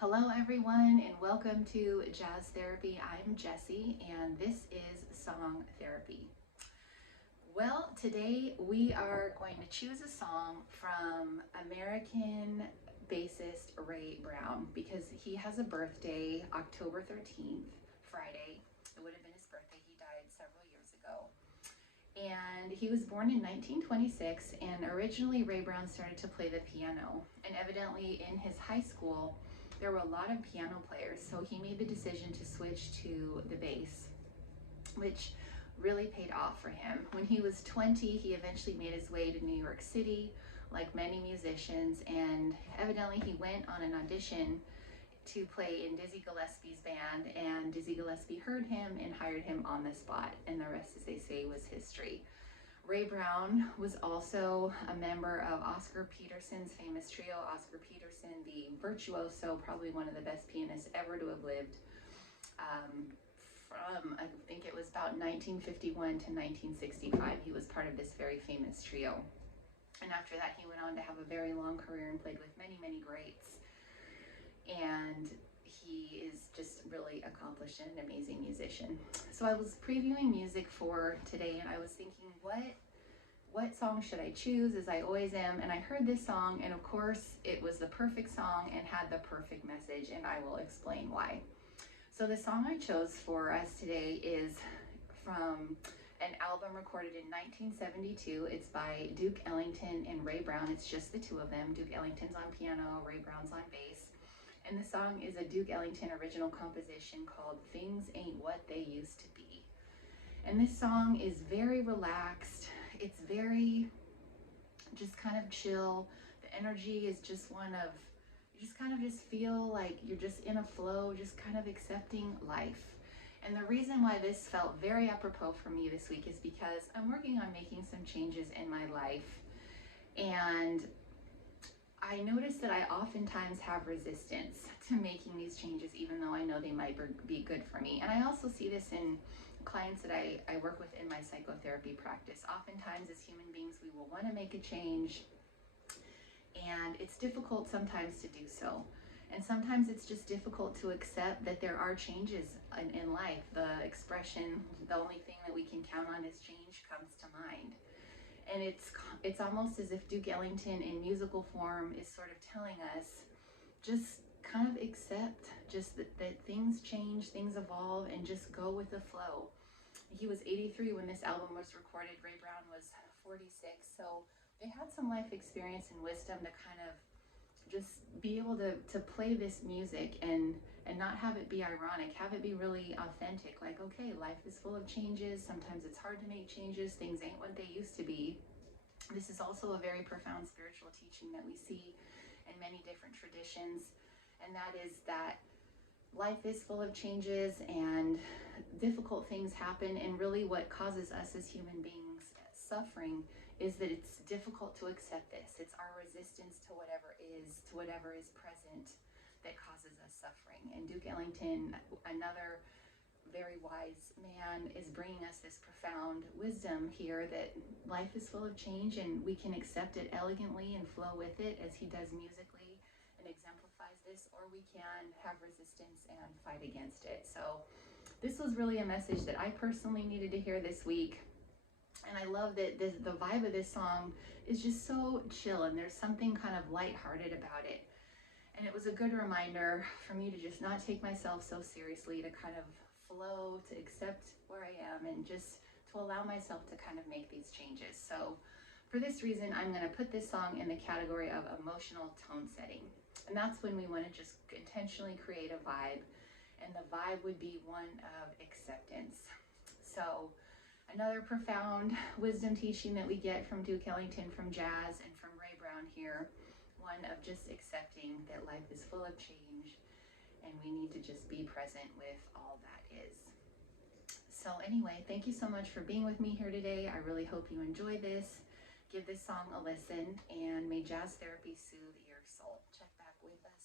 Hello everyone and welcome to Jazz Therapy. I'm Jessie and this is Song Therapy. Well, today we are going to choose a song from American bassist Ray Brown because he has a birthday October 13th, Friday. It would have been his birthday. He died several years ago. And he was born in 1926, and originally Ray Brown started to play the piano, and evidently in his high school there were a lot of piano players, so he made the decision to switch to the bass, which really paid off for him. When he was 20, he eventually made his way to New York City, like many musicians, and evidently he went on an audition to play in Dizzy Gillespie's band, and Dizzy Gillespie heard him and hired him on the spot, and the rest, as they say, was history. Ray Brown was also a member of Oscar Peterson's famous trio. Oscar Peterson, the virtuoso, probably one of the best pianists ever to have lived, from I think it was about 1951 to 1965. He was part of this very famous trio. And after that, he went on to have a very long career and played with many, many greats. And he is just really accomplished and an amazing musician. So I was previewing music for today and I was thinking, what song should I choose, as I always am, and I heard this song, and of course it was the perfect song and had the perfect message, and I will explain why. So the song I chose for us today is from an album recorded in 1972. It's by Duke Ellington and Ray Brown. It's just the two of them. Duke Ellington's on piano, Ray Brown's on bass. And the song is a Duke Ellington original composition called Things Ain't What They Used to Be. And this song is very relaxed. It's very just kind of chill. The energy is just one of, you just kind of just feel like you're just in a flow, just kind of accepting life. And the reason why this felt very apropos for me this week is because I'm working on making some changes in my life. And I noticed that I oftentimes have resistance to making these changes, even though I know they might be good for me. And I also see this in clients that I work with in my psychotherapy practice. Oftentimes as human beings, we will want to make a change, and it's difficult sometimes to do so. And sometimes it's just difficult to accept that there are changes in life. The expression, the only thing that we can count on is change, comes to mind. And it's almost as if Duke Ellington in musical form is sort of telling us, just kind of accept just that things change, things evolve, and just go with the flow. He was 83 when this album was recorded. Ray Brown was 46. So they had some life experience and wisdom to kind of just be able to play this music and not have it be ironic, have it be really authentic. Like, okay, life is full of changes. Sometimes it's hard to make changes. Things ain't what they used to be. This is also a very profound spiritual teaching that we see in many different traditions, and that is that life is full of changes and difficult things happen, and really what causes us as human beings suffering is that it's difficult to accept this. It's our resistance to whatever is present that causes us suffering. And Duke Ellington, another very wise man, is bringing us this profound wisdom here that life is full of change and we can accept it elegantly and flow with it, as he does musically and exemplifies this, or we can have resistance and fight against it. So this was really a message that I personally needed to hear this week. And I love that the vibe of this song is just so chill, and there's something kind of lighthearted about it. And it was a good reminder for me to just not take myself so seriously, to kind of flow, to accept where I am, and just to allow myself to kind of make these changes. So for this reason, I'm going to put this song in the category of emotional tone setting. And that's when we want to just intentionally create a vibe. And the vibe would be one of acceptance. So another profound wisdom teaching that we get from Duke Ellington, from jazz, and from Ray Brown here, one of just accepting that life is full of change and we need to just be present with all that is. So anyway, thank you so much for being with me here today. I really hope you enjoy this. Give this song a listen, and may jazz therapy soothe your soul. Check back with us